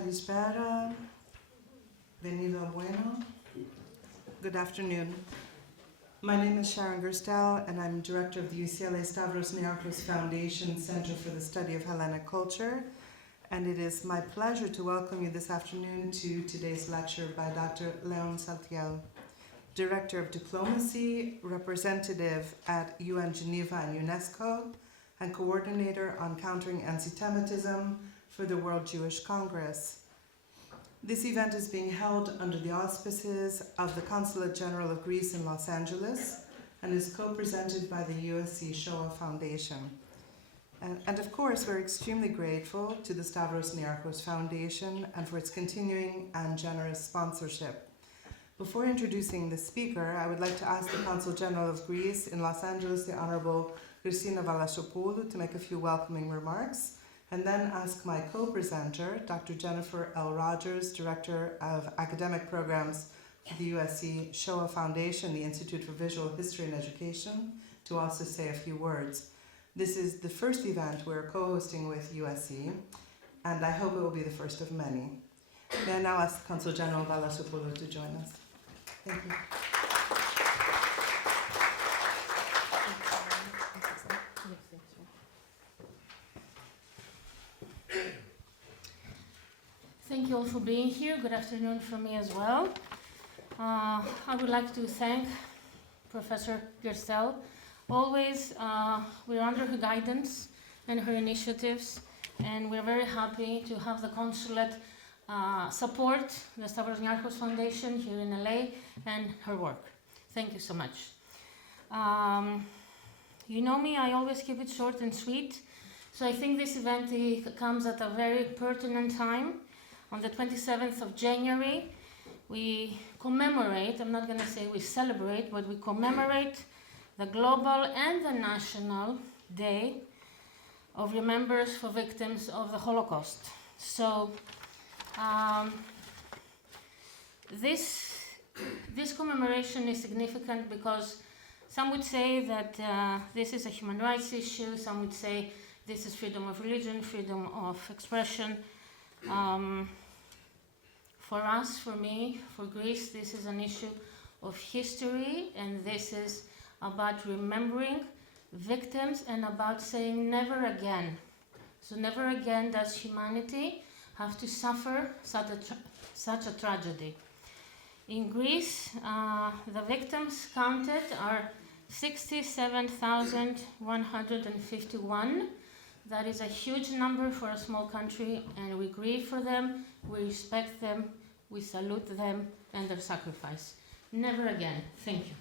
Kalispera. Venido bueno. Good afternoon. My name is Sharon Gerstel, and I'm director of the UCLA Stavros Niarchos Foundation Center for the Study of Hellenic Culture. And it is my pleasure to welcome you this afternoon to today's lecture by Dr. Leon Saltiel, Director of Diplomacy, representative at UN Geneva and UNESCO, and coordinator on countering antisemitism for the World Jewish Congress. This event is being held under the auspices of the Consulate General of Greece in Los Angeles and is co-presented by the USC Shoah Foundation. And of course, we're extremely grateful to the Stavros Niarchos Foundation and for its continuing and generous sponsorship. Before introducing the speaker, I would like to ask the Consul General of Greece in Los Angeles, the Honorable Christina Valasopoulou, to make a few welcoming remarks, and then ask my co-presenter, Dr. Jennifer L. Rogers, Director of Academic Programs for the USC Shoah Foundation, the Institute for Visual History and Education, to also say a few words. This is the first event we're co-hosting with USC, and I hope it will be the first of many. May I now ask Consul General Valasopoulou to join us. Thank you. Thank you all for being here. Good afternoon from me as well. I would like to thank Professor Gerstel. Always, we're under her guidance and her initiatives, and we're very happy to have the consulate support the Stavros Niarchos Foundation here in LA and her work. Thank you so much. You know me, I always keep it short and sweet, so I think this event comes at a very pertinent time. On the 27th of January, we commemorate, I'm not going to say we celebrate, but we commemorate the global and the national day of remembrance for victims of the Holocaust. So this commemoration is significant because some would say that this is a human rights issue, some would say this is freedom of religion, freedom of expression. For us, for me, for Greece, this is an issue of history, and this is about remembering victims and about saying never again. So never again does humanity have to suffer such a tragedy. In Greece, the victims counted are 67,151. That is a huge number for a small country, and we grieve for them, we respect them, we salute them and their sacrifice. Never again. Thank you.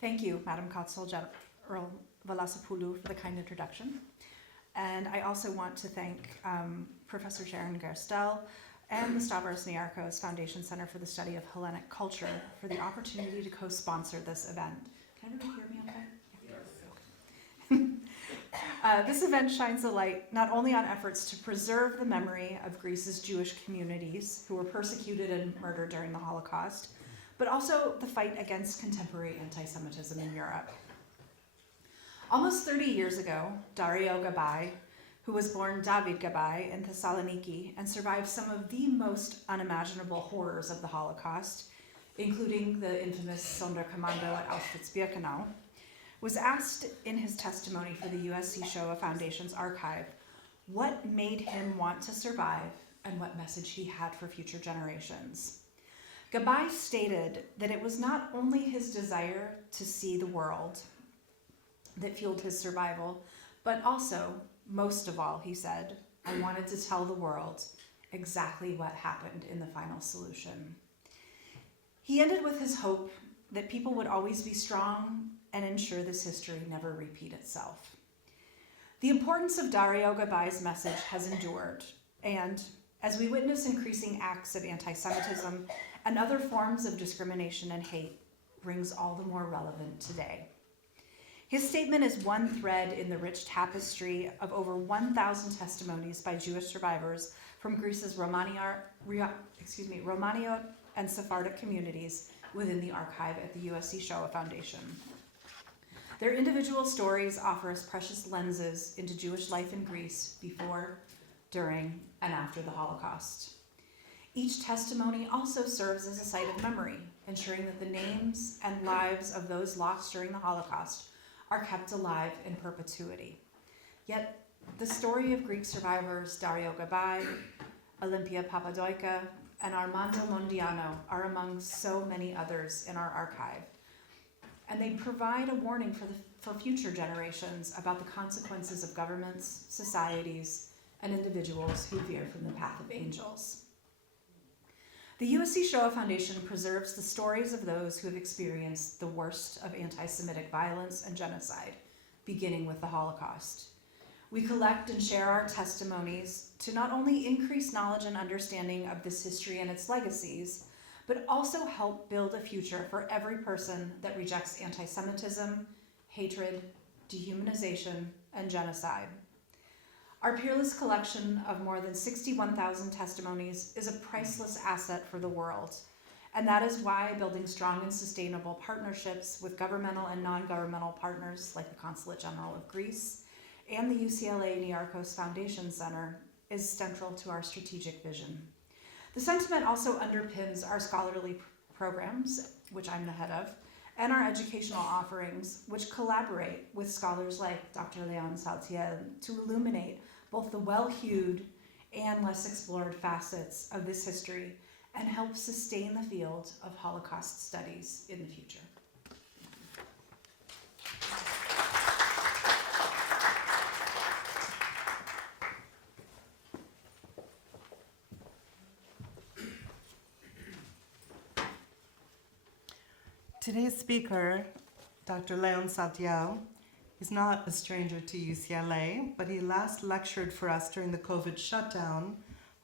Thank you, Madam Consul General Valasopoulou, for the kind introduction. And I also want to thank Professor Sharon Gerstel and the Stavros Niarchos Foundation Center for the Study of Hellenic Culture for the opportunity to co-sponsor this event. Can everybody hear me okay? Yes. This event shines a light not only on efforts to preserve the memory of Greece's Jewish communities who were persecuted and murdered during the Holocaust, but also the fight against contemporary anti-Semitism in Europe. Almost 30 years ago, Dario Gabai, who was born David Gabai in Thessaloniki and survived some of the most unimaginable horrors of the Holocaust, including the infamous Sonderkommando at Auschwitz-Birkenau, was asked in his testimony for the USC Shoah Foundation's archive what made him want to survive and what message he had for future generations. Gabai stated that it was not only his desire to see the world that fueled his survival, but also, most of all, he said, I wanted to tell the world exactly what happened in the final solution. He ended with his hope that people would always be strong and ensure this history never repeat itself. The importance of Dario Gabai's message has endured, and as we witness increasing acts of anti-Semitism and other forms of discrimination and hate, rings all the more relevant today. His statement is one thread in the rich tapestry of over 1,000 testimonies by Jewish survivors from Greece's Romaniot and Sephardic communities within the archive at the USC Shoah Foundation. Their individual stories offer us precious lenses into Jewish life in Greece before, during, and after the Holocaust. Each testimony also serves as a site of memory, ensuring that the names and lives of those lost during the Holocaust are kept alive in perpetuity. Yet, the story of Greek survivors Dario Gabai, Olympia Papadoika, and Armando Mondiano are among so many others in our archive. And they provide a warning for future generations about the consequences of governments, societies, and individuals who veer from the path of angels. The USC Shoah Foundation preserves the stories of those who have experienced the worst of anti-Semitic violence and genocide, beginning with the Holocaust. We collect and share our testimonies to not only increase knowledge and understanding of this history and its legacies, but also help build a future for every person that rejects anti-Semitism, hatred, dehumanization, and genocide. Our peerless collection of more than 61,000 testimonies is a priceless asset for the world, and that is why building strong and sustainable partnerships with governmental and non-governmental partners like the Consulate General of Greece and the UCLA Niarchos Foundation Center is central to our strategic vision. The sentiment also underpins our scholarly programs, which I'm the head of, and our educational offerings, which collaborate with scholars like Dr. Leon Saltiel to illuminate both the well-hewed and less explored facets of this history and help sustain the field of Holocaust studies in the future. Today's speaker, Dr. Leon Saltiel, is not a stranger to UCLA, but he last lectured for us during the COVID shutdown,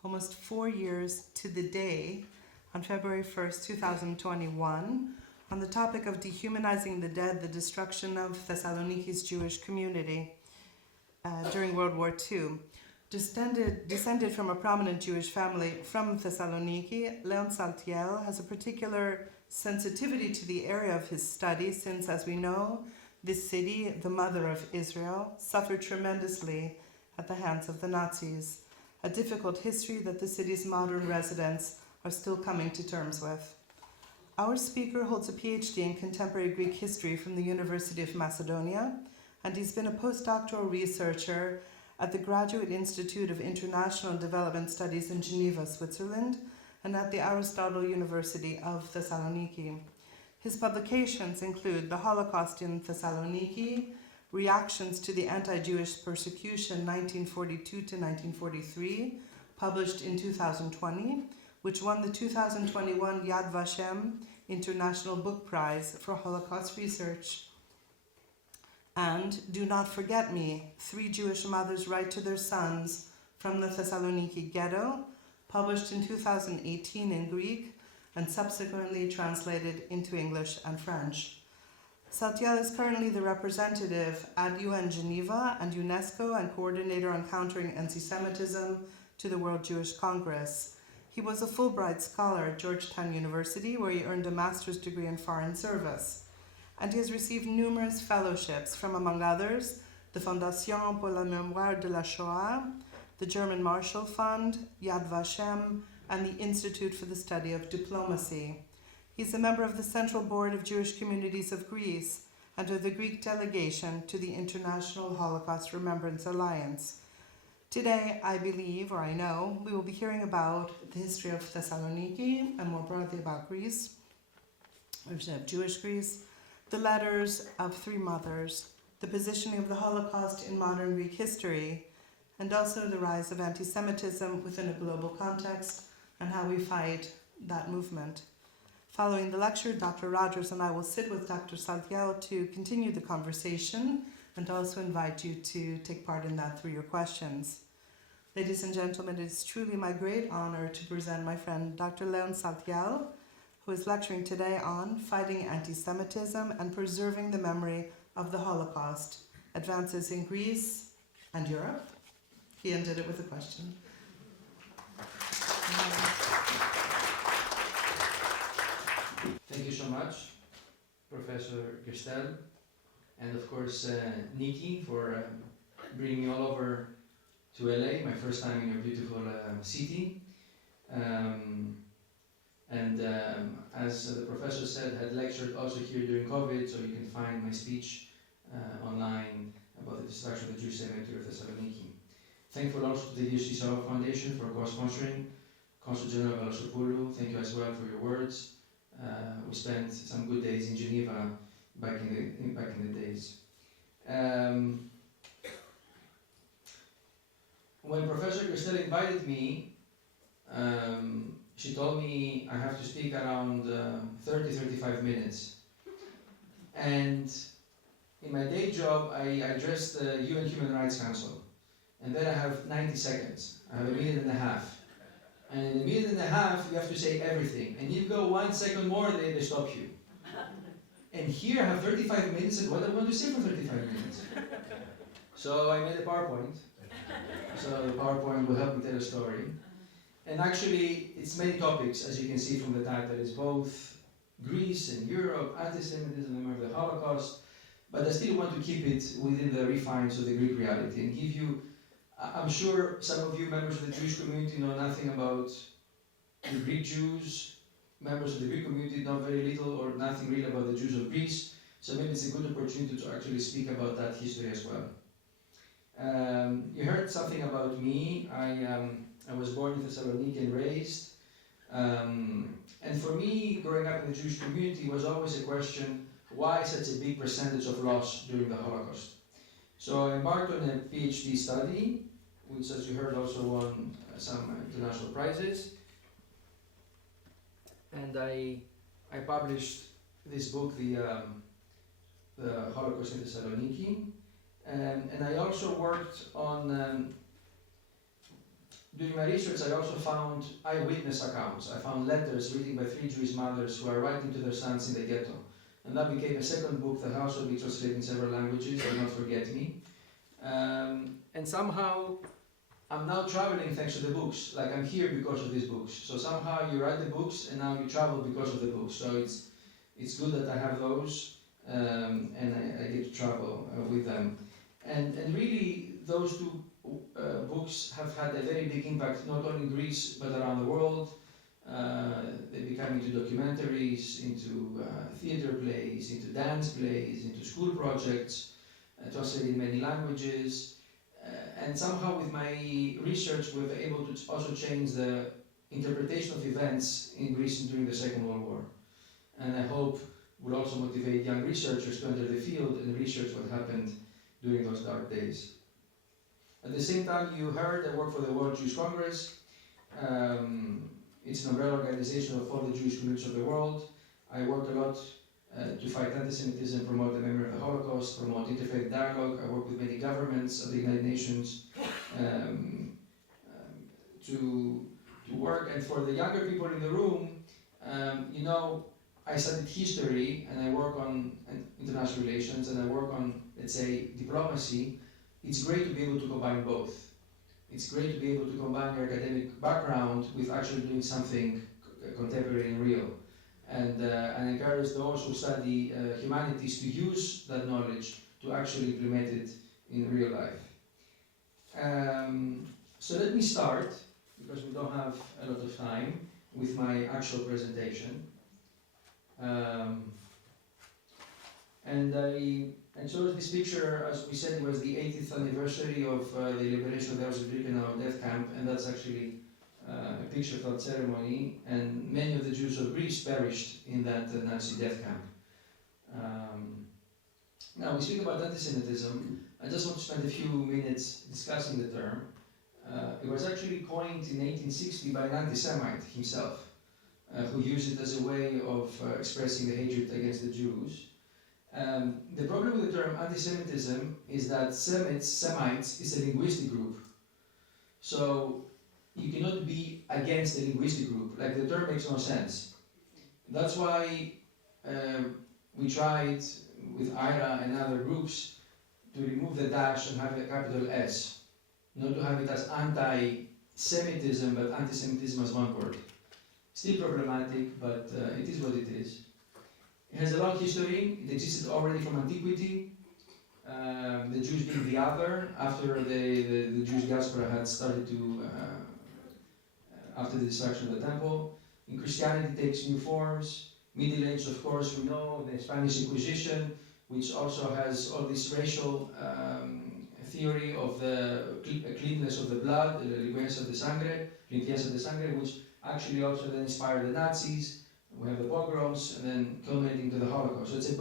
almost 4 years to the day, on February 1st, 2021, on the topic of dehumanizing the dead, the destruction of Thessaloniki's Jewish community during World War II. Descended from a prominent Jewish family from Thessaloniki, Leon Saltiel has a particular sensitivity to the area of his study since, as we know, this city, the mother of Israel, suffered tremendously at the hands of the Nazis, a difficult history that the city's modern residents are still coming to terms with. Our speaker holds a PhD in contemporary Greek history from the University of Macedonia, and he's been a postdoctoral researcher at the Graduate Institute of International Development Studies in Geneva, Switzerland, and at the Aristotle University of Thessaloniki. His publications include The Holocaust in Thessaloniki, Reactions to the Anti-Jewish Persecution 1942 to 1943, published in 2020, which won the 2021 Yad Vashem International Book Prize for Holocaust Research. And Do Not Forget Me, 3 Jewish Mothers Write to Their Sons from the Thessaloniki Ghetto, published in 2018 in Greek and subsequently translated into English and French. Saltiel is currently the representative at UN Geneva and UNESCO and coordinator on countering antisemitism to the World Jewish Congress. He was a Fulbright scholar at Georgetown University, where he earned a master's degree in foreign service. And he has received numerous fellowships from, among others, the Fondation pour la Mémoire de la Shoah, the German Marshall Fund, Yad Vashem, and the Institute for the Study of Diplomacy. He's a member of the Central Board of Jewish Communities of Greece and of the Greek delegation to the International Holocaust Remembrance Alliance. Today, I believe, or I know, we will be hearing about the history of Thessaloniki and more broadly about Greece, or Jewish Greece, the letters of 3 mothers, the positioning of the Holocaust in modern Greek history, and also the rise of anti-Semitism within a global context and how we fight that movement. Following the lecture, Dr. Rogers and I will sit with Dr. Saltiel to continue the conversation and also invite you to take part in that through your questions. Ladies and gentlemen, it is truly my great honor to present my friend Dr. Leon Saltiel, who is lecturing today on fighting anti-Semitism and preserving the memory of the Holocaust, advances in Greece and Europe. He ended it with a question. Thank you so much, Professor Gerstel, and of course Nikki for bringing me all over to LA, my first time in your beautiful city. As the professor said, had lectured also here during COVID, so you can find my speech online about the destruction of the Jewish cemetery of Thessaloniki. Thankful also to the DSCSO Foundation for co-sponsoring. Consul General Velosopoulou, thank you as well for your words. We spent some good days in Geneva back in the days. When Professor Gerstel invited me, she told me I have to speak around 30-35 minutes. And in my day job, I address the UN Human Rights Council. And then I have 90 seconds. I have a minute and a half. And in a minute and a half, you have to say everything. And you go 1 second more, they stop you. And here I have 35 minutes, and what I want to say for 35 minutes. So I made a PowerPoint. So the PowerPoint will help me tell a story. And actually, it's many topics, as you can see from the title. It's both Greece and Europe, anti-Semitism, memory of the Holocaust. But I still want to keep it within the refines of the Greek reality and give you, I'm sure some of you members of the Jewish community know nothing about the Greek Jews. Members of the Greek community know very little or nothing really about the Jews of Greece. So maybe it's a good opportunity to actually speak about that history as well. You heard something about me. I was born in Thessaloniki and raised. And for me, growing up in the Jewish community was always a question, why such a big percentage of loss during the Holocaust? So I embarked on a PhD study, which, as you heard, also won some international prizes. And I published this book, the Holocaust in Thessaloniki. And I also worked on, during my research, I also found eyewitness accounts. I found letters written by 3 Jewish mothers who are writing to their sons in the ghetto. And that became a second book that also be translated in several languages, Do Not Forget Me. And somehow, I'm now traveling thanks to the books. Like, I'm here because of these books. So somehow you write the books and now you travel because of the books. So it's good that I have those and I get to travel with them. And really, those 2 books have had a very big impact, not only in Greece, but around the world. They became into documentaries, into theater plays, into dance plays, into school projects, translated in many languages. And somehow with my research, we were able to also change the interpretation of events in Greece during the Second World War. And I hope will also motivate young researchers to enter the field and research what happened during those dark days. At the same time, you heard I work for the World Jewish Congress. It's an umbrella organization of all the Jewish communities of the world. I work a lot to fight anti-Semitism, promote the memory of the Holocaust, promote interfaith dialogue. I work with many governments of the United Nations to work. And for the younger people in the room, you know, I studied history and I work on international relations and I work on, let's say, diplomacy. It's great to be able to combine both. It's great to be able to combine your academic background with actually doing something contemporary and real. And I encourage those who study humanities to use that knowledge to actually implement it in real life. So let me start, because we don't have a lot of time, with my actual presentation. And I chose this picture, as we said, it was the 80th anniversary of the liberation of the Auschwitz-Birkenau death camp, and that's actually a picture of that ceremony, and many of the Jews of Greece perished in that Nazi death camp. Now, we speak about anti-Semitism. I just want to spend a few minutes discussing the term. It was actually coined in 1860 by an anti-Semite himself, who used it as a way of expressing the hatred against the Jews. The problem with the term anti-Semitism is that Semites is a linguistic group. So you cannot be against a linguistic group. Like, the term makes no sense. That's why we tried with IRA and other groups to remove the dash and have a capital S, not to have it as anti-Semitism, but anti-Semitism as one word. Still problematic, but it is what it is. It has a long history. It existed already from antiquity. The Jews being the other, after the Jewish diaspora had started to, after the destruction of the temple. In Christianity, it takes new forms. Middle Age, of course, we know the Spanish Inquisition, which also has all this racial theory of the cleanness of the blood, limpieza de sangre, which actually also then inspired the Nazis. We have the pogroms, and then culminating to the Holocaust. So it's a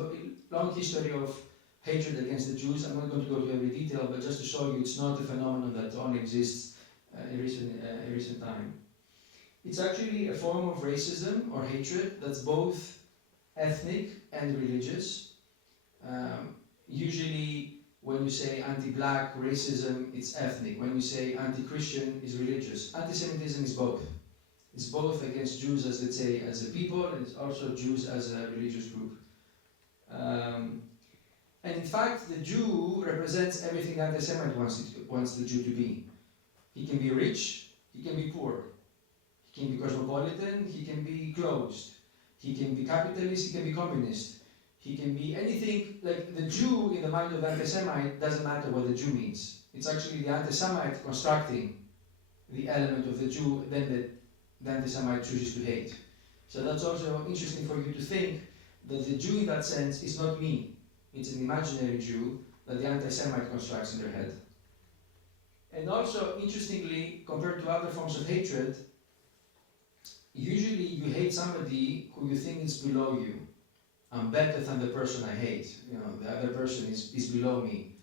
long history of hatred against the Jews. I'm not going to go into every detail, but just to show you it's not a phenomenon that only exists in recent time. It's actually a form of racism or hatred that's both ethnic and religious. Usually when you say anti-black racism, it's ethnic. When you say anti-Christian, it's religious. Antisemitism is both. It's both against Jews, as let's say, as a people, and it's also Jews as a religious group. And in fact, the Jew represents everything the anti-Semite wants the Jew to be. He can be rich, he can be poor. He can be cosmopolitan, he can be closed. He can be capitalist, he can be communist. He can be anything. Like the Jew in the mind of the anti-Semite doesn't matter what the Jew means. It's actually the anti-Semite constructing the element of the Jew then the anti-Semite chooses to hate. So that's also interesting for you to think that the Jew in that sense is not me. It's an imaginary Jew that the anti-Semite constructs in their head. And also, interestingly, compared to other forms of hatred, usually you hate somebody who you think is below you. I'm better than the person I hate. You know, the other person is below me.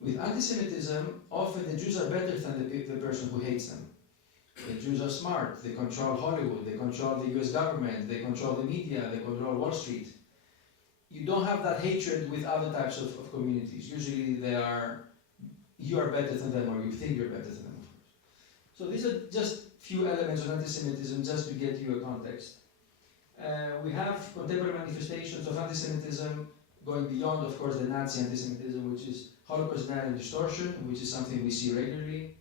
With anti-Semitism, often the Jews are better than the person who hates them. The Jews are smart. They control Hollywood. They control the US government. They control the media. They control Wall Street. You don't have that hatred with other types of communities. Usually you are better than them, or you think you're better than them. So these are just few elements of anti-Semitism, just to get you a context. We have contemporary manifestations of anti-Semitism going beyond, of course, the Nazi anti-Semitism, which is Holocaust denial and distortion, which is something we see regularly.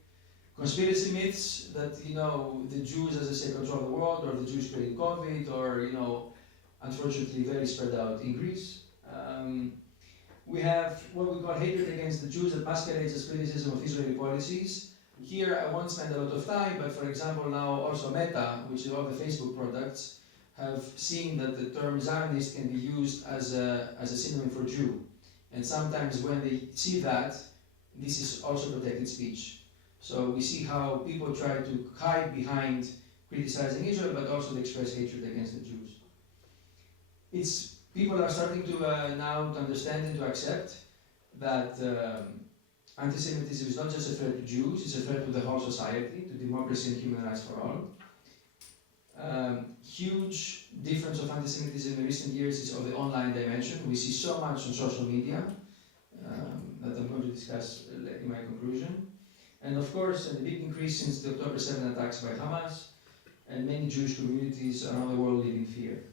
Conspiracy myths that, you know, the Jews, as I say, control the world, or the Jews created COVID, or, you know, unfortunately very spread out in Greece. We have what we call hatred against the Jews that masquerades as criticism of Israeli policies. Here I won't spend a lot of time, but for example now also Meta, which is all the Facebook products, have seen that the term Zionist can be used as a synonym for Jew. And sometimes when they see that, this is also protected speech. So we see how people try to hide behind criticizing Israel, but also to express hatred against the Jews. People are starting to now to understand and to accept that anti-Semitism is not just a threat to Jews, it's a threat to the whole society, to democracy and human rights for all. Huge difference of anti-Semitism in recent years is of the online dimension. We see so much on social media that I'm going to discuss in my conclusion. And of course, a big increase since the October 7 attacks by Hamas, and many Jewish communities around the world live in fear.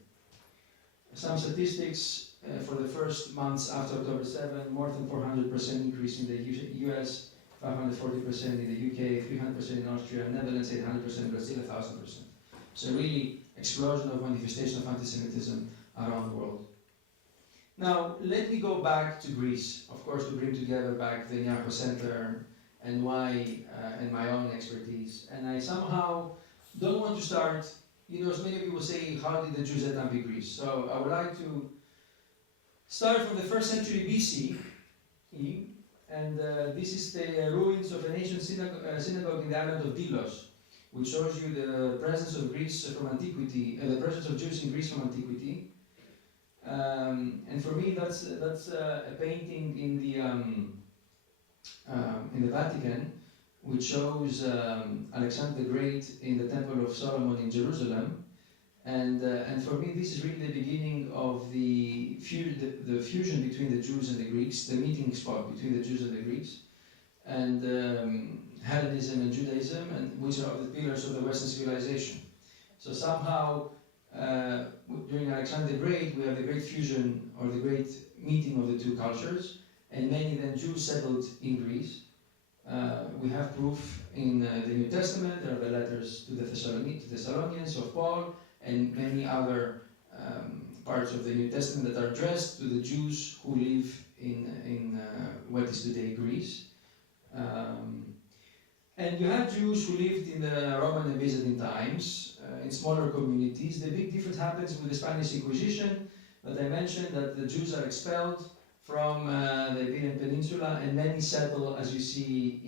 Some statistics for the first months after October 7, more than 400% increase in the US, 540% in the UK, 300% in Austria, Netherlands 800%, Brazil 1000%. So really explosion of manifestation of anti-Semitism around the world. Now, let me go back to Greece, of course, to bring together back the Niarchos Center and why, and my own expertise. And I somehow don't want to start, you know, as many people say, how did the Jews end up in Greece? So I would like to start from the 1st century BC, and this is the ruins of an ancient synagogue in the island of Delos, which shows you the presence of Greece from antiquity, the presence of Jews in Greece from antiquity. And for me, that's a painting in the Vatican, which shows Alexander the Great in the Temple of Solomon in Jerusalem. And for me, this is really the beginning of the fusion between the Jews and the Greeks, the meeting spot between the Jews and the Greeks, and Hellenism and Judaism, and which are the pillars of the Western civilization. So somehow during Alexander the Great, we have the great fusion or the great meeting of the two cultures, and many then Jews settled in Greece. We have proof in the New Testament. There are the letters to the Thessalonians of Paul, and many other parts of the New Testament that are addressed to the Jews who live in what is today Greece. And you have Jews who lived in the Roman and Byzantine times, in smaller communities. The big difference happens with the Spanish Inquisition that I mentioned, that the Jews are expelled from the Iberian Peninsula, and many settle, as you see,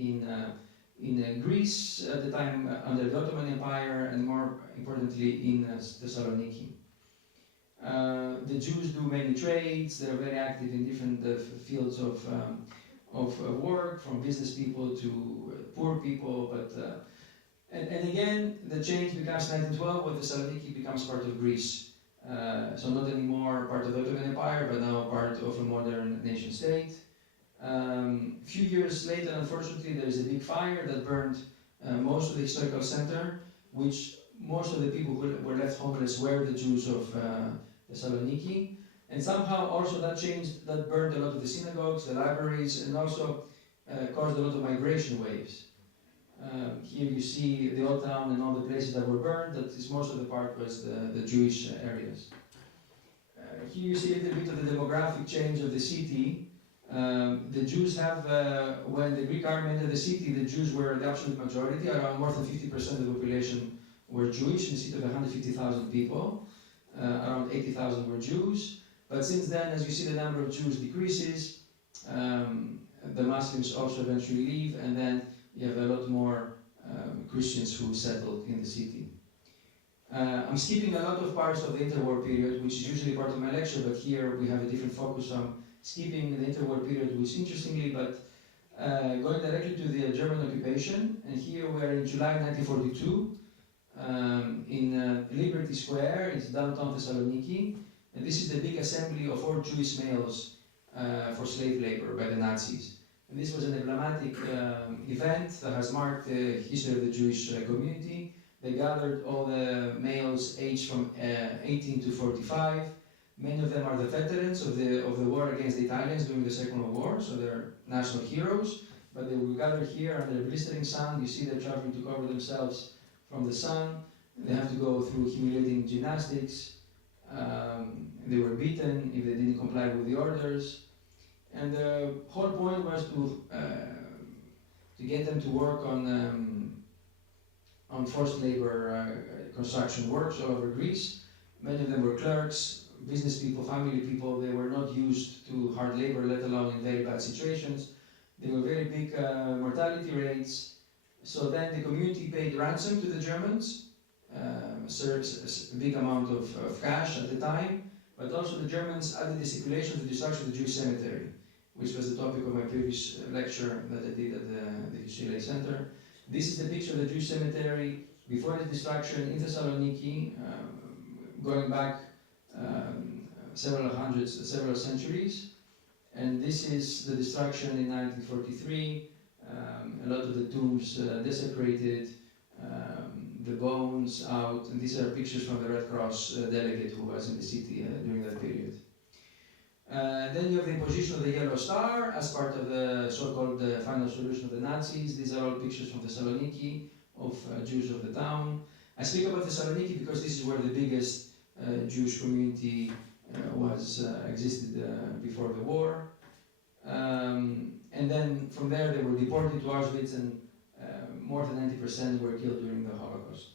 in Greece at the time under the Ottoman Empire, and more importantly in Thessaloniki. The Jews do many trades. They're very active in different fields of work, from business people to poor people. But and again, the change becomes 1912 when Thessaloniki becomes part of Greece. So not anymore part of the Ottoman Empire, but now part of a modern nation state. Few years later, unfortunately, there is a big fire that burned most of the historical center, which most of the people who were left homeless were the Jews of Thessaloniki. And somehow also that burned a lot of the synagogues, the libraries, and also caused a lot of migration waves. Here you see the old town and all the places that were burned. That is, most of the part was the Jewish areas. Here you see a little bit of the demographic change of the city. The Jews have, when the Greek army entered the city, the Jews were the absolute majority. Around more than 50% of the population were Jewish in a city of 150,000 people. Around 80,000 were Jews. But since then, as you see, the number of Jews decreases. The Muslims also eventually leave, and then you have a lot more Christians who settled in the city. I'm skipping a lot of parts of the interwar period, which is usually part of my lecture, but here we have a different focus on skipping the interwar period, which interestingly, but going directly to the German occupation. And here we are in July 1942 in Liberty Square. It's downtown Thessaloniki. And this is the big assembly of all Jewish males for slave labor by the Nazis. And this was an emblematic event that has marked the history of the Jewish community. They gathered all the males aged from 18 to 45. Many of them are the veterans of the war against the Italians during the Second World War, so they're national heroes. But they were gathered here under the blistering sun. You see they're traveling to cover themselves from the sun. They have to go through humiliating gymnastics. They were beaten if they didn't comply with the orders. And the whole point was to get them to work on forced labor construction works all over Greece. Many of them were clerks, business people, family people. They were not used to hard labor, let alone in very bad situations. There were very big mortality rates. So then the community paid ransom to the Germans, a big amount of cash at the time, but also the Germans added the stipulation of the destruction of the Jewish cemetery, which was the topic of my previous lecture that I did at the UCLA Center. This is the picture of the Jewish cemetery before the destruction in Thessaloniki, going back several centuries. And this is the destruction in 1943. A lot of the tombs desecrated, the bones out, and these are pictures from the Red Cross delegate who was in the city during that period. Then you have the imposition of the Yellow Star as part of the so-called final solution of the Nazis. These are all pictures from Thessaloniki of Jews of the town. I speak about Thessaloniki because this is where the biggest Jewish community existed before the war. And then from there they were deported to Auschwitz, and more than 90% were killed during the Holocaust.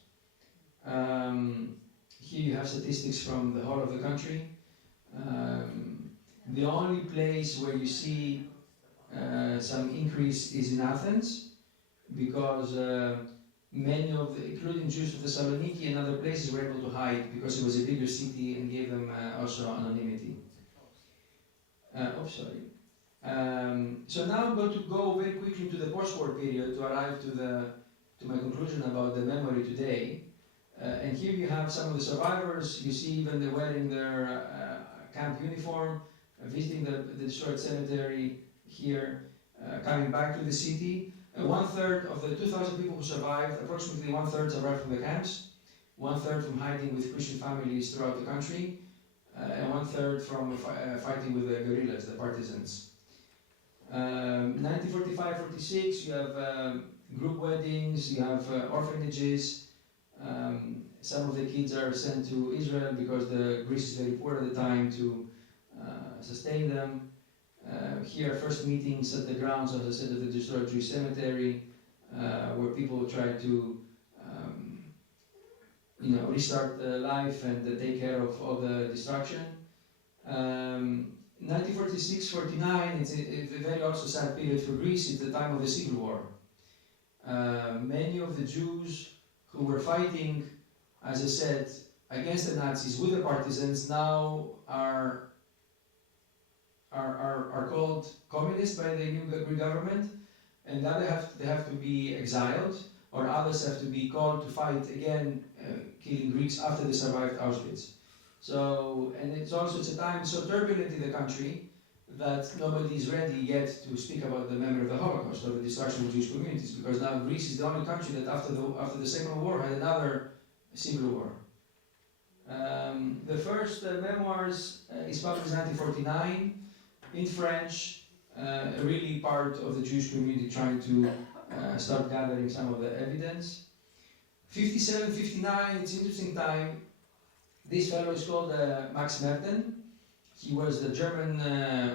Here you have statistics from the whole of the country. The only place where you see some increase is in Athens, because many of the, including Jews of Thessaloniki and other places, were able to hide because it was a bigger city and gave them also anonymity. So now I'm going to go very quickly to the post-war period to arrive to my conclusion about the memory today. And here you have some of the survivors. You see even they're wearing their camp uniform, visiting the destroyed cemetery here, coming back to the city. 1/3 of the 2,000 people who survived, approximately 1/3 survived from the camps. 1/3 from hiding with Christian families throughout the country, and 1/3 from fighting with the guerrillas, the partisans. 1945-46, you have group weddings, you have orphanages. Some of the kids are sent to Israel because Greece is very poor at the time to sustain them. Here, first meetings at the grounds, as I said, of the destroyed Jewish cemetery, where people try to restart life and take care of all the destruction. 1946-49, it's a very also sad period for Greece. It's the time of the civil war. Many of the Jews who were fighting, as I said, against the Nazis with the partisans now are called communists by the new Greek government, and now they have to be exiled, or others have to be called to fight again, killing Greeks after they survived Auschwitz. So, and it's a time so turbulent in the country that nobody is ready yet to speak about the memory of the Holocaust or the destruction of Jewish communities, because now Greece is the only country that after the Second World War had another civil war. The first memoirs is published in 1949 in French, really part of the Jewish community trying to start gathering some of the evidence. 57-59, it's an interesting time. This fellow is called Max Merten. He was the German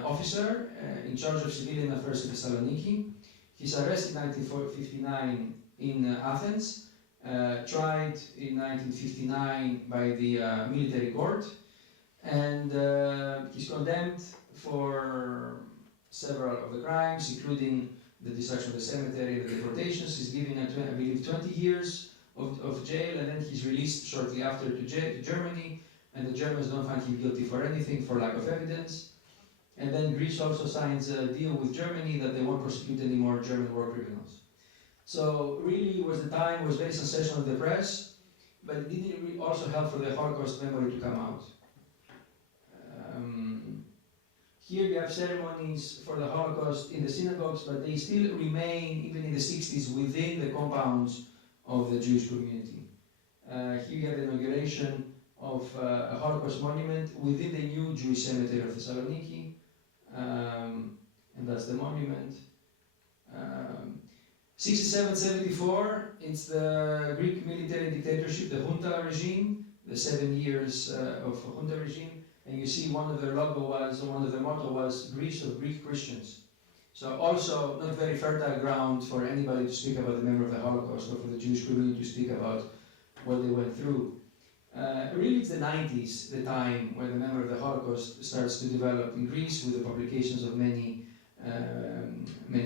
officer in charge of civilian affairs in Thessaloniki. He's arrested in 1959 in Athens, tried in 1959 by the military court, and he's condemned for several of the crimes, including the destruction of the cemetery, the deportations. He's given, I believe, 20 years of jail, and then he's released shortly after to Germany, and the Germans don't find him guilty for anything for lack of evidence. And then Greece also signs a deal with Germany that they won't prosecute any more German war criminals. So really, it was the time, was very sensational in the press, but it didn't really also help for the Holocaust memory to come out. Here you have ceremonies for the Holocaust in the synagogues, but they still remain, even in the 60s, within the compounds of the Jewish community. Here you have the inauguration of a Holocaust monument within the new Jewish cemetery of Thessaloniki, and that's the monument. 67-74, it's the Greek military dictatorship, the junta regime, the 7 years of junta regime, and you see one of their motto was Greece of Greek Christians. So also not very fertile ground for anybody to speak about the memory of the Holocaust or for the Jewish community to speak about what they went through. Really it's the 90s, the time where the memory of the Holocaust starts to develop in Greece with the publications of many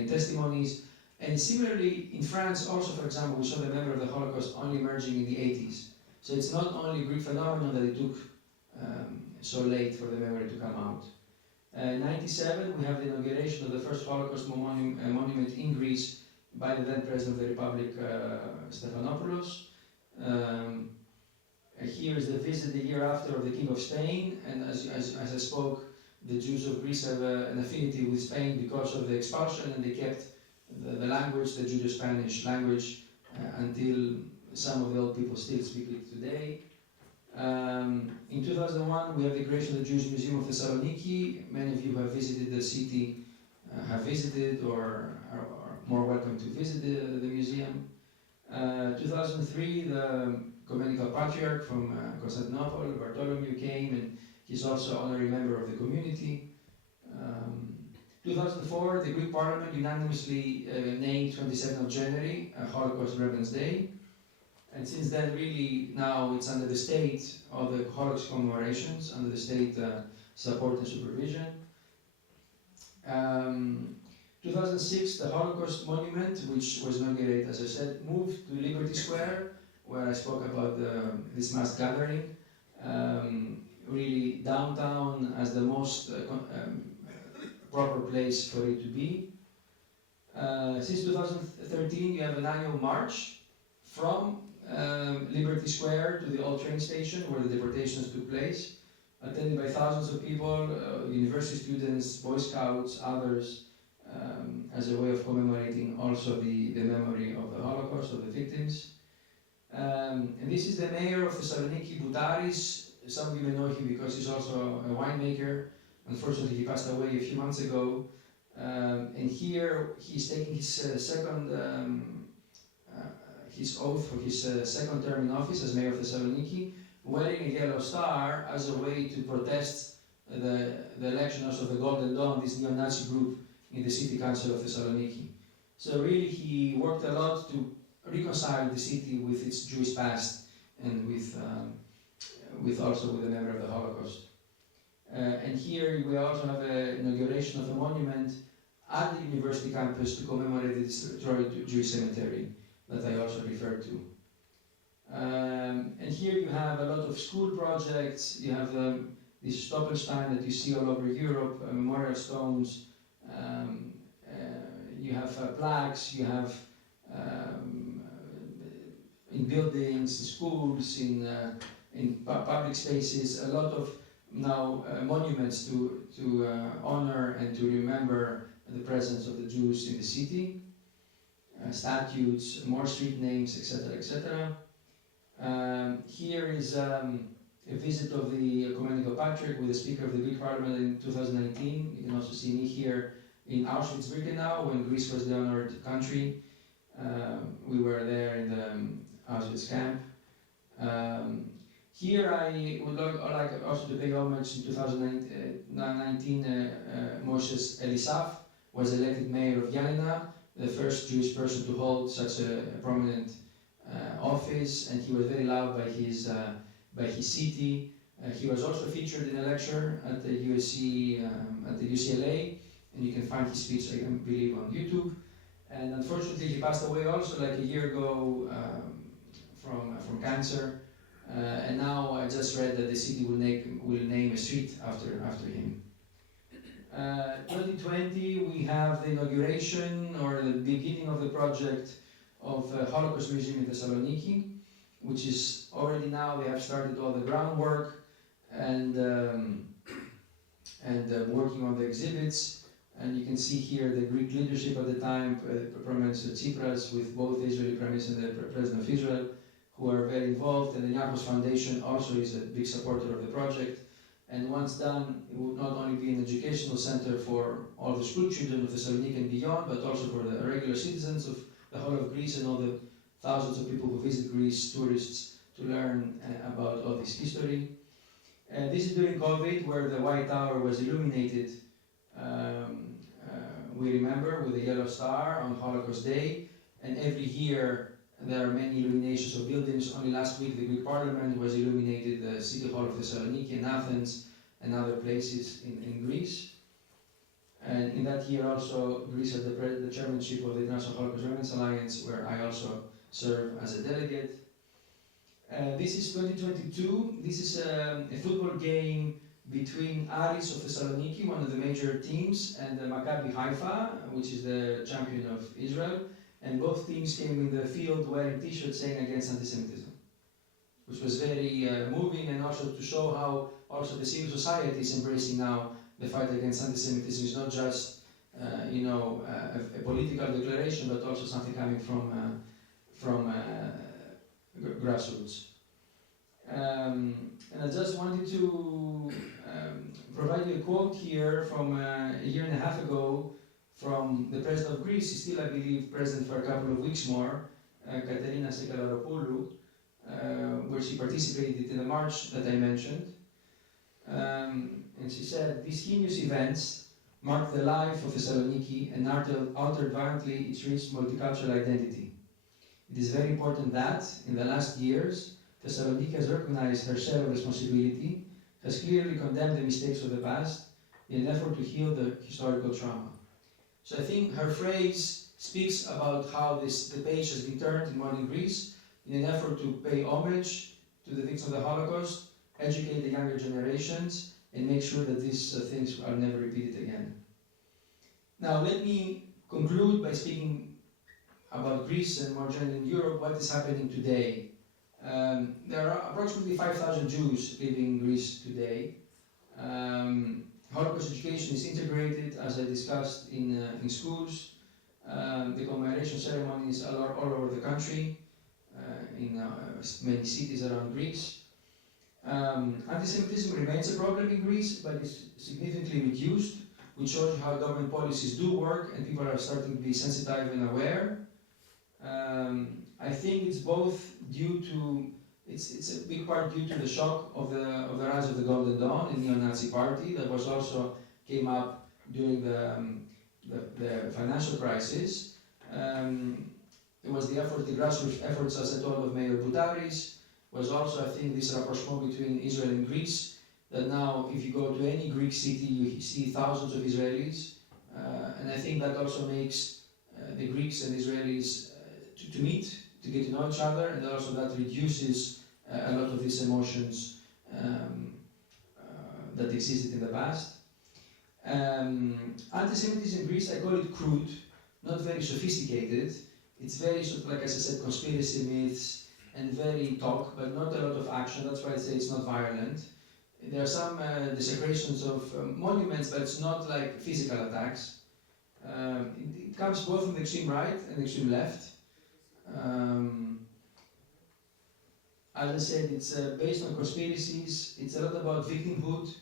testimonies. And similarly in France also, for example, we saw the memory of the Holocaust only emerging in the 80s. So it's not only a Greek phenomenon that it took so late for the memory to come out. 97, we have the inauguration of the first Holocaust monument in Greece by the then President of the Republic, Stephanopoulos. Here is the visit the year after of the King of Spain, and as I spoke, the Jews of Greece have an affinity with Spain because of the expulsion, and they kept the language, the Judeo-Spanish language, until some of the old people still speak it today. In 2001, we have the creation of the Jewish Museum of Thessaloniki. Many of you who have visited the city have visited or are more welcome to visit the museum. 2003, the Ecumenical Patriarch from Constantinople, Bartholomew, came, and he's also an honorary member of the community. 2004, the Greek Parliament unanimously named 22nd of January Holocaust Remembrance Day. And since then, really, now it's under the state of the Holocaust commemorations, under the state support and supervision. 2006, the Holocaust Monument, which was inaugurated, as I said, moved to Liberty Square, where I spoke about this mass gathering. Really, downtown as the most proper place for it to be. Since 2013, you have an annual march from Liberty Square to the old train station where the deportations took place, attended by thousands of people, university students, Boy Scouts, others, as a way of commemorating also the memory of the Holocaust, of the victims. And this is the mayor of Thessaloniki, Boutaris. Some of you may know him because he's also a winemaker. Unfortunately, he passed away a few months ago. And here he's taking his his oath for his second term in office as mayor of Thessaloniki, wearing a yellow star as a way to protest the election also of the Golden Dawn, this neo-Nazi group in the city council of Thessaloniki. So really he worked a lot to reconcile the city with its Jewish past and with also with the memory of the Holocaust. And here we also have an inauguration of a monument at the university campus to commemorate the destroyed Jewish cemetery that I also referred to. And here you have a lot of school projects. You have this Stoppelstein that you see all over Europe, memorial stones. You have plaques. You have in buildings, in schools, in public spaces, a lot of now monuments to honor and to remember the presence of the Jews in the city. Statues, more street names, etc., etc. Here is a visit of the Ecumenical Patriarch with the Speaker of the Greek Parliament in 2019. You can also see me here in Auschwitz-Birkenau when Greece was the honored country. We were there in the Auschwitz camp. Here I would like also to pay homage in 2019. Moshe Elisaf was elected mayor of Yanina, the first Jewish person to hold such a prominent office, and he was very loved by his city. He was also featured in a lecture at the USC, at the UCLA, and you can find his speech, I believe, on YouTube. And unfortunately, he passed away also like a year ago from cancer. And now I just read that the city will name a street after him. 2020, we have the inauguration or the beginning of the project of Holocaust Museum in Thessaloniki, which is already now, they have started all the groundwork and working on the exhibits. And you can see here the Greek leadership at the time, Prime Minister Tsipras, with both the Israeli Prime Minister and the President of Israel, who are very involved. And the Yaakos Foundation also is a big supporter of the project. And once done, it will not only be an educational center for all the school children of Thessaloniki and beyond, but also for the regular citizens of the whole of Greece and all the thousands of people who visit Greece, tourists, to learn about all this history. This is during COVID, where the White Tower was illuminated, we remember, with a yellow star on Holocaust Day. And every year there are many illuminations of buildings. Only last week the Greek Parliament was illuminated, the City Hall of Thessaloniki and Athens and other places in Greece. And in that year also Greece had the chairmanship of the International Holocaust Remembrance Alliance, where I also serve as a delegate. This is 2022. This is a football game between Aris of Thessaloniki, one of the major teams, and Maccabi Haifa, which is the champion of Israel. And both teams came in the field wearing t-shirts saying against anti-Semitism, which was very moving, and also to show how also the civil society is embracing now the fight against anti-Semitism. It's not just a political declaration, but also something coming from grassroots. And I just wanted to provide you a quote here from a year and a half ago from the President of Greece. He's still, I believe, President for a couple of weeks more, Katerina Sekalaropoulou, where she participated in the march that I mentioned. And she said, "These heinous events marked the life of Thessaloniki and altered violently its rich multicultural identity. It is very important that, in the last years, Thessaloniki has recognized her share of responsibility, has clearly condemned the mistakes of the past, in an effort to heal the historical trauma." So I think her phrase speaks about how the page has been turned in modern Greece in an effort to pay homage to the victims of the Holocaust, educate the younger generations, and make sure that these things are never repeated again. Now let me conclude by speaking about Greece and more generally in Europe, what is happening today. There are approximately 5,000 Jews living in Greece today. Holocaust education is integrated, as I discussed, in schools. The commemoration ceremonies are all over the country. in many cities around Greece. Anti-Semitism remains a problem in Greece, but it's significantly reduced, which shows how government policies do work and people are starting to be sensitive and aware. I think it's both due to, it's a big part due to the shock of the rise of the Golden Dawn, a neo-Nazi party that was also came up during the financial crisis. It was the grassroots efforts, as I told, of Mayor Boutaris. Was also, I think, this rapprochement between Israel and Greece, that now if you go to any Greek city, you see thousands of Israelis. And I think that also makes the Greeks and Israelis to meet, to get to know each other, and also that reduces a lot of these emotions that existed in the past. Anti-Semitism in Greece, I call it crude, not very sophisticated. It's very, like as I said, conspiracy myths and very talk, but not a lot of action. That's why I say it's not violent. There are some desecrations of monuments, but it's not like physical attacks. It comes both from the extreme right and the extreme left. As I said, it's based on conspiracies. It's a lot about victimhood.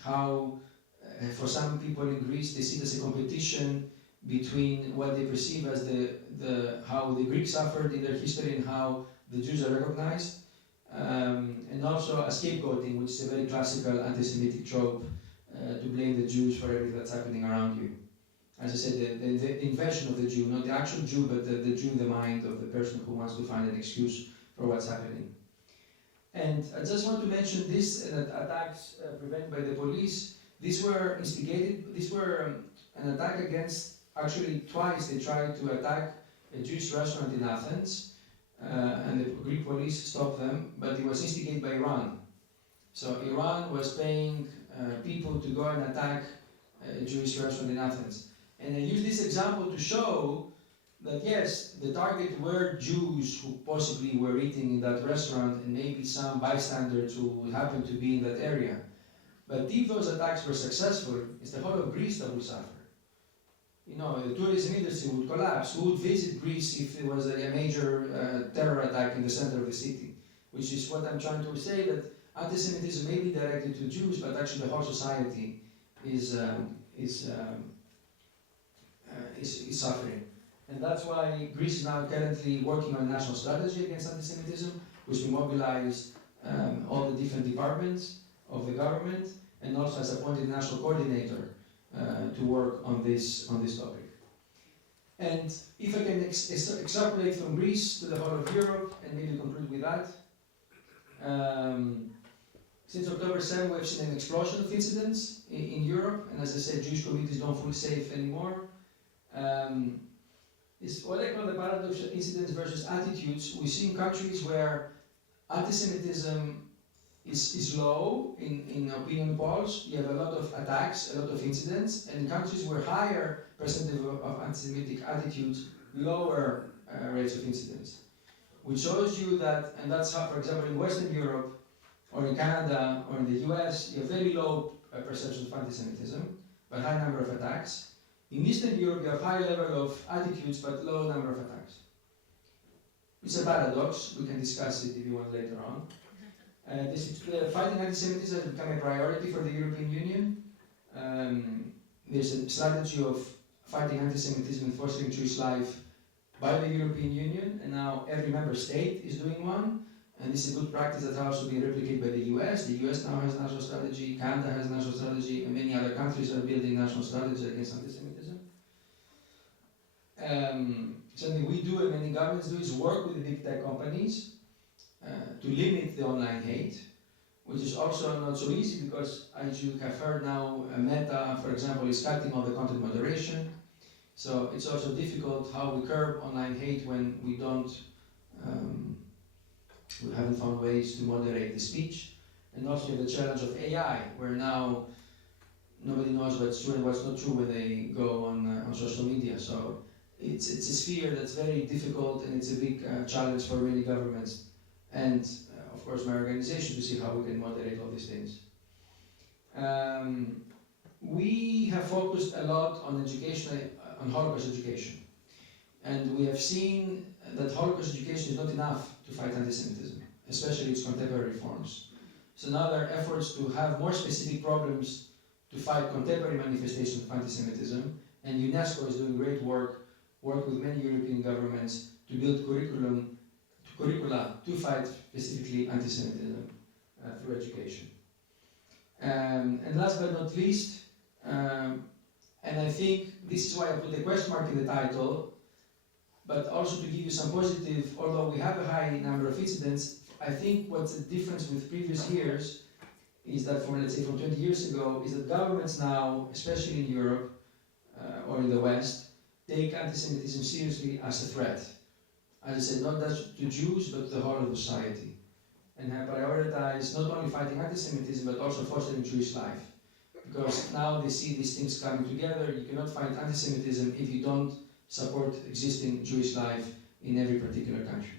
How, for some people in Greece, they see it as a competition between what they perceive as how the Greeks suffered in their history and how the Jews are recognized. And also a scapegoating, which is a very classical anti-Semitic trope, to blame the Jews for everything that's happening around you. As I said, the invention of the Jew, not the actual Jew, but the Jew in the mind of the person who wants to find an excuse for what's happening. And I just want to mention this, that attacks prevented by the police, these were instigated, these were an attack against, actually twice they tried to attack a Jewish restaurant in Athens, and the Greek police stopped them, but it was instigated by Iran. So Iran was paying people to go and attack a Jewish restaurant in Athens. And I use this example to show that yes, the target were Jews who possibly were eating in that restaurant and maybe some bystanders who happened to be in that area. But if those attacks were successful, it's the whole of Greece that would suffer. You know, the tourism industry would collapse. Who would visit Greece if there was a major terror attack in the center of the city? Which is what I'm trying to say, that anti-Semitism may be directed to Jews, but actually the whole society is suffering. And that's why Greece is now currently working on a national strategy against anti-Semitism, which will mobilize all the different departments of the government, and also has appointed a national coordinator to work on this topic. And if I can extrapolate from Greece to the whole of Europe, and maybe conclude with that, since October 7, we've seen an explosion of incidents in Europe, and as I said, Jewish communities don't feel safe anymore. It's what I call the paradox of incidents versus attitudes. We see in countries where anti-Semitism is low in opinion polls, you have a lot of attacks, a lot of incidents, and in countries where higher percentage of anti-Semitic attitudes, lower rates of incidents. Which shows you that, and that's how, for example, in Western Europe, or in Canada, or in the US, you have very low perception of anti-Semitism, but high number of attacks. In Eastern Europe, you have high level of attitudes, but low number of attacks. It's a paradox. We can discuss it if you want later on. Fighting anti-Semitism has become a priority for the European Union. There's a strategy of fighting anti-Semitism and fostering Jewish life by the European Union, and now every member state is doing one. And this is a good practice that has also been replicated by the US. The US now has a national strategy, Canada has a national strategy, and many other countries are building national strategies against anti-Semitism. Something we do and many governments do is work with the big tech companies to limit the online hate, which is also not so easy because, as you have heard now, Meta, for example, is cutting all the content moderation. So it's also difficult how we curb online hate when we haven't found ways to moderate the speech. And also the challenge of AI, where now nobody knows what's true and what's not true when they go on social media. So it's a sphere that's very difficult, and it's a big challenge for many governments. And of course my organization, to see how we can moderate all these things. We have focused a lot on education, on Holocaust education. And we have seen that Holocaust education is not enough to fight anti-Semitism, especially its contemporary forms. So now there are efforts to have more specific problems to fight contemporary manifestations of anti-Semitism, and UNESCO is doing great work with many European governments to build curricula to fight specifically anti-Semitism through education. And last but not least, and I think this is why I put a question mark in the title, but also to give you some positive, although we have a high number of incidents, I think what's the difference with previous years is that from, let's say, from 20 years ago, is that governments now, especially in Europe or in the West, take anti-Semitism seriously as a threat. As I said, not just to Jews, but to the whole of society. And have prioritized not only fighting anti-Semitism, but also fostering Jewish life. Because now they see these things coming together. You cannot fight anti-Semitism if you don't support existing Jewish life in every particular country.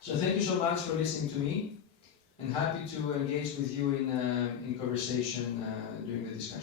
So thank you so much for listening to me, and happy to engage with you in conversation during the discussion.